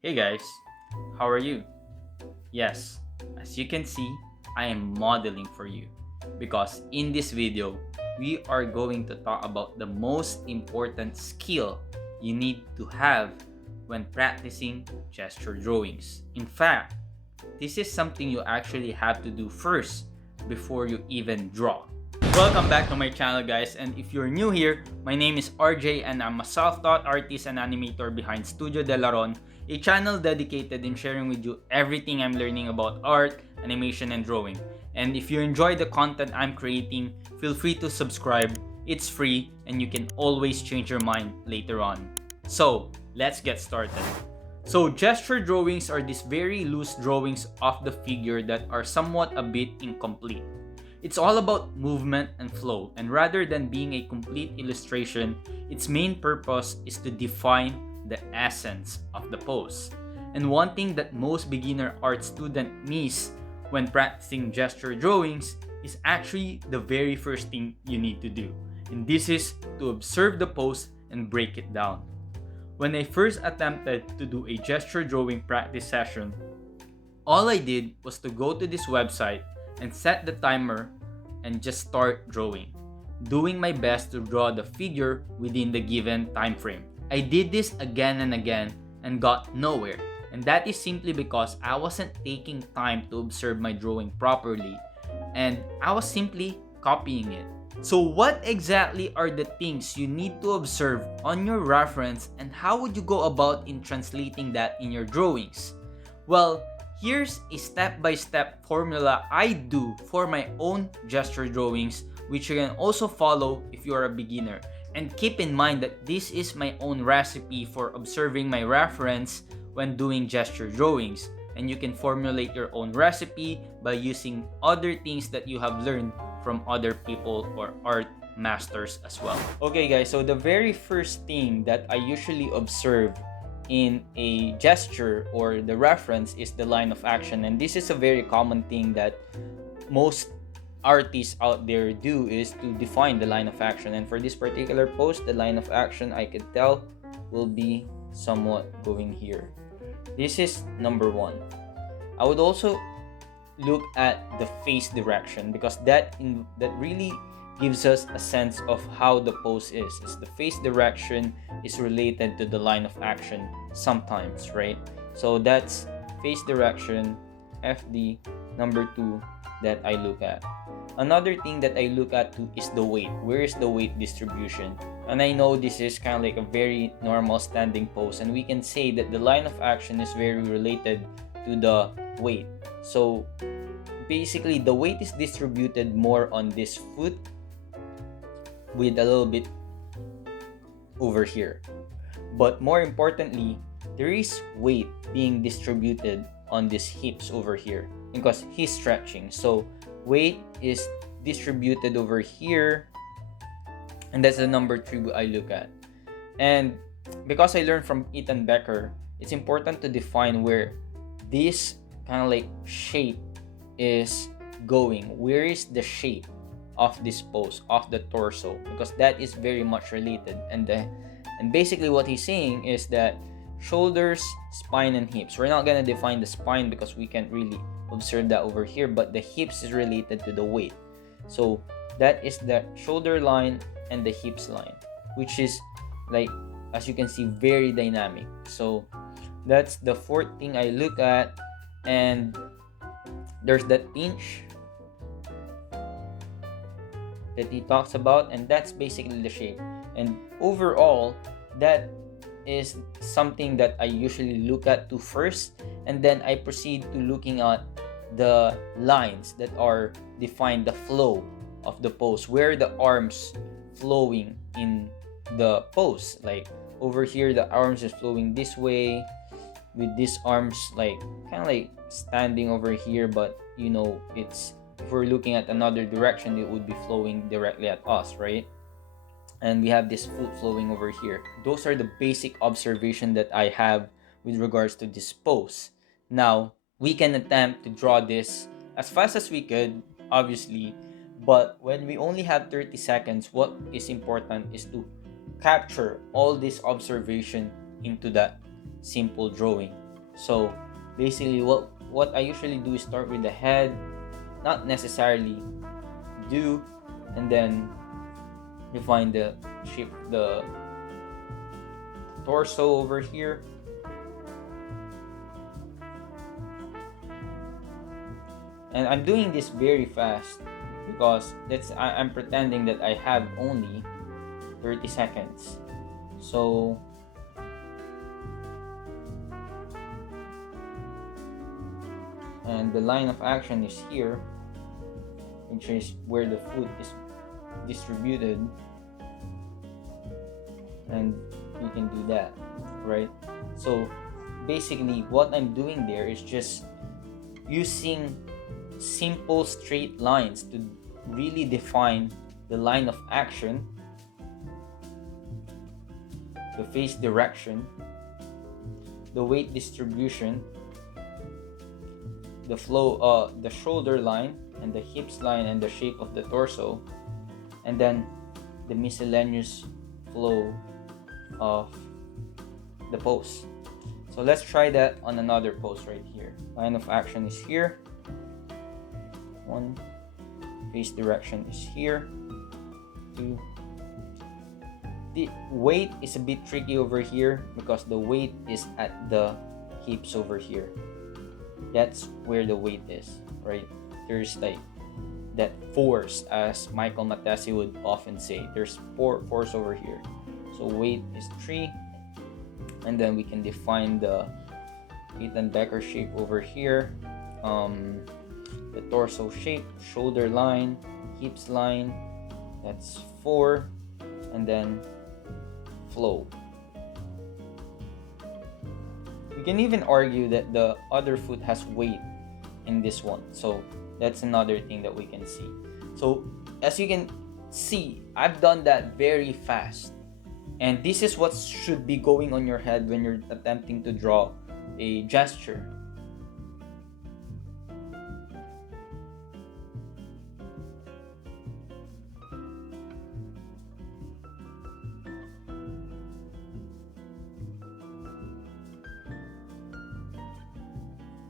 Hey guys, how are you? Yes, as you can see, I am modeling for you because in this video, we are going to talk about the most important skill you need to have when practicing gesture drawings. In fact, this is something you actually have to do first before you even draw. Welcome back to my channel guys, and if you're new here, my name is RJ and I'm a self-taught artist and animator behind Studio De Laron, a channel dedicated in sharing with you everything I'm learning about art, animation, and drawing. And if you enjoy the content I'm creating, feel free to subscribe. It's free and you can always change your mind later on. So, let's get started. So, gesture drawings are these very loose drawings of the figure that are somewhat a bit incomplete. It's all about movement and flow, and rather than being a complete illustration, its main purpose is to define the essence of the pose. And one thing that most beginner art students miss when practicing gesture drawings is actually the very first thing you need to do. And this is to observe the pose and break it down. When I first attempted to do a gesture drawing practice session, all I did was to go to this website and set the timer and just start drawing, doing my best to draw the figure within the given time frame. I did this again and again and got nowhere, and that is simply because I wasn't taking time to observe my drawing properly and I was simply copying it. So what exactly are the things you need to observe on your reference, and how would you go about in translating that in your drawings? Well, here's a step-by-step formula I do for my own gesture drawings, which you can also follow if you are a beginner. And keep in mind that this is my own recipe for observing my reference when doing gesture drawings. And you can formulate your own recipe by using other things that you have learned from other people or art masters as well. Okay guys, so the very first thing that I usually observe in a gesture or the reference is the line of action, and this is a very common thing that most artists out there do, is to define the line of action. And for this particular pose, the line of action I could tell will be somewhat going here. This is number one. I would also look at the face direction because that really gives us a sense of how the pose is. It's the face direction is related to the line of action sometimes, right? So that's face direction, FD, number two that I look at. Another thing that I look at too is the weight. Where is the weight distribution? And I know this is kind of like a very normal standing pose, and we can say that the line of action is very related to the weight. So basically the weight is distributed more on this foot with a little bit over here. But more importantly, there is weight being distributed on these hips over here because he's stretching. So weight is distributed over here, and that's the number three I look at. And because I learned from Ethan Becker, it's important to define where this kind of like shape is going. Where is the shape of this pose of the torso, because that is very much related. And basically what he's saying is that shoulders, spine, and hips. We're not gonna define the spine because we can't really observe that over here, but the hips is related to the weight. So that is the shoulder line and the hips line, which is like, as you can see, very dynamic. So that's the fourth thing I look at. And there's that pinch that he talks about, and that's basically the shape. And overall, that is something that I usually look at to first, and then I proceed to looking at the lines that are define the flow of the pose, where the arms flowing in the pose. Like over here, the arms is flowing this way, with these arms like kind of like standing over here, but you know, it's, if we're looking at another direction, it would be flowing directly at us, right? And we have this foot flowing over here. Those are the basic observation that I have with regards to this pose. Now we can attempt to draw this as fast as we could, obviously, but when we only have 30 seconds, what is important is to capture all this observation into that simple drawing. So basically what I usually do is start with the head, not necessarily do, and then define the shape, the torso over here. And I'm doing this very fast because I'm pretending that I have only 30 seconds. So and the line of action is here, which is where the food is distributed, and you can do that, right? So basically what I'm doing there is just using simple straight lines to really define the line of action, the face direction, the weight distribution, the flow, the shoulder line and the hips line and the shape of the torso, and then the miscellaneous flow of the pose. So let's try that on another pose right here. Line of action is here. One. Face direction is here. Two. The weight is a bit tricky over here because the weight is at the hips over here. That's where the weight is, right? There's like that force, as Michael Matesi would often say. There's force over here. So weight is 3. And then we can define the Ethan Becker shape over here. The torso shape, shoulder line, hips line, that's 4. And then flow. We can even argue that the other foot has weight in this one. So that's another thing that we can see. So as you can see, I've done that very fast. And this is what should be going on your head when you're attempting to draw a gesture.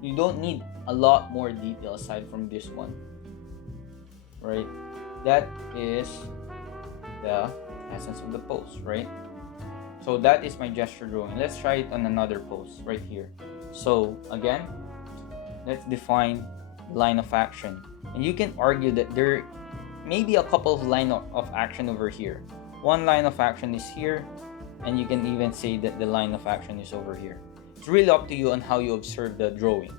You don't need a lot more detail aside from this one, right? That is the essence of the pose, right? So that is my gesture drawing. Let's try it on another pose right here. So again, let's define line of action. And you can argue that there may be a couple of line of action over here. One line of action is here, and you can even say that the line of action is over here. It's really up to you on how you observe the drawing.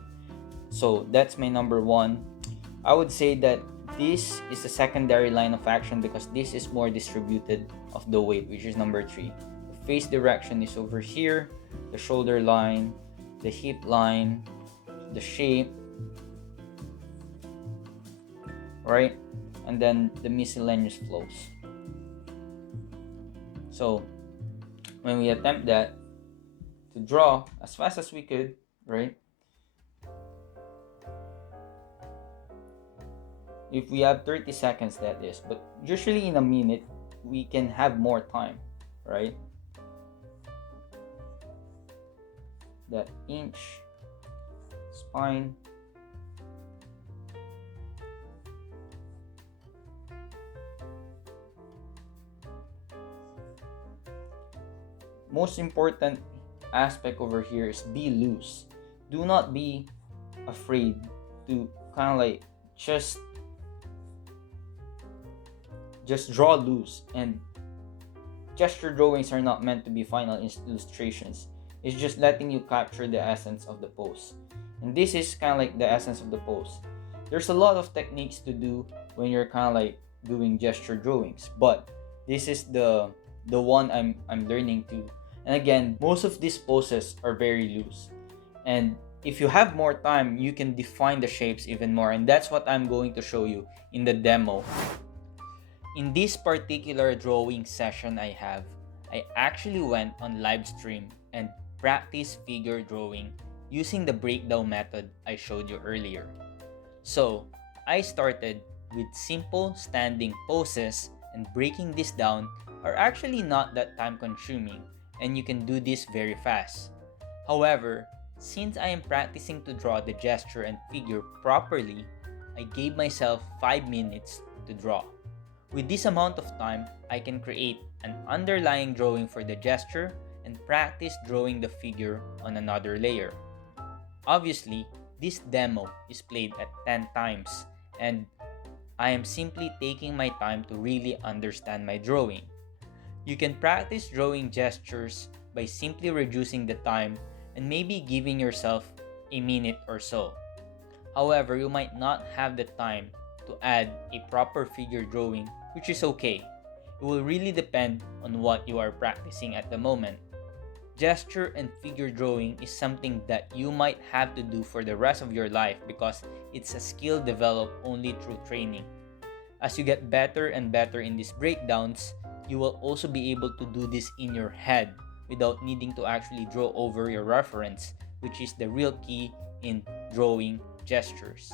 So that's my number 1. I would say that this is a secondary line of action because this is more distributed of the weight, which is number 3. The face direction is over here, the shoulder line, the hip line, the shape, right? And then the miscellaneous flows. So when we attempt that, to draw as fast as we could, right? If we have 30 seconds, that is, but usually in a minute we can have more time, right? That inch, spine, most important aspect over here is be loose. Do not be afraid to kind of like just draw loose. And gesture drawings are not meant to be final illustrations. It's just letting you capture the essence of the pose. And this is kind of like the essence of the pose. There's a lot of techniques to do when you're kind of like doing gesture drawings, but this is the one I'm learning to. And again, most of these poses are very loose. And if you have more time, you can define the shapes even more. And that's what I'm going to show you in the demo. In this particular drawing session I actually went on live stream and practiced figure drawing using the breakdown method I showed you earlier. So I started with simple standing poses, and breaking this down are actually not that time consuming, and you can do this very fast. However, Since I am practicing to draw the gesture and figure properly, I gave myself 5 minutes to draw. With this amount of time, I can create an underlying drawing for the gesture and practice drawing the figure on another layer. Obviously, this demo is played at 10 times, and I am simply taking my time to really understand my drawing. You can practice drawing gestures by simply reducing the time and maybe giving yourself a minute or so. However, you might not have the time to add a proper figure drawing, which is okay. It will really depend on what you are practicing at the moment. Gesture and figure drawing is something that you might have to do for the rest of your life because it's a skill developed only through training. As you get better and better in these breakdowns, you will also be able to do this in your head without needing to actually draw over your reference, which is the real key in drawing gestures.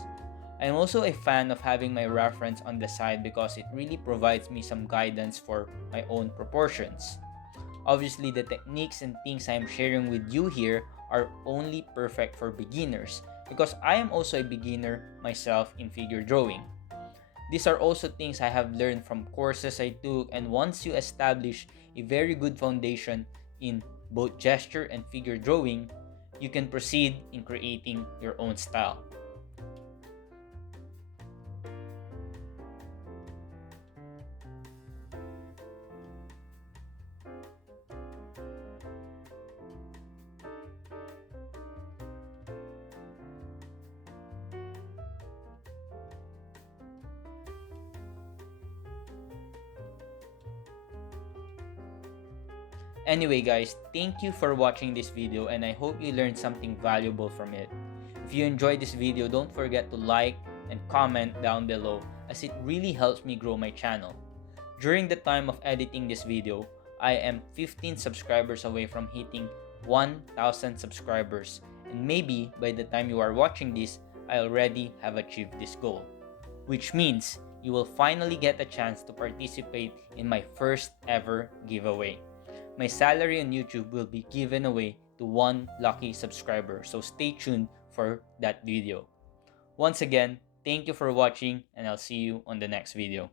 I am also a fan of having my reference on the side because it really provides me some guidance for my own proportions. Obviously, the techniques and things I am sharing with you here are only perfect for beginners because I am also a beginner myself in figure drawing. These are also things I have learned from courses I took, and once you establish a very good foundation in both gesture and figure drawing, you can proceed in creating your own style. Anyway guys, thank you for watching this video and I hope you learned something valuable from it. If you enjoyed this video, don't forget to like and comment down below as it really helps me grow my channel. During the time of editing this video, I am 15 subscribers away from hitting 1,000 subscribers, and maybe by the time you are watching this, I already have achieved this goal. Which means you will finally get a chance to participate in my first ever giveaway. My salary on YouTube will be given away to one lucky subscriber, so stay tuned for that video. Once again, thank you for watching and I'll see you on the next video.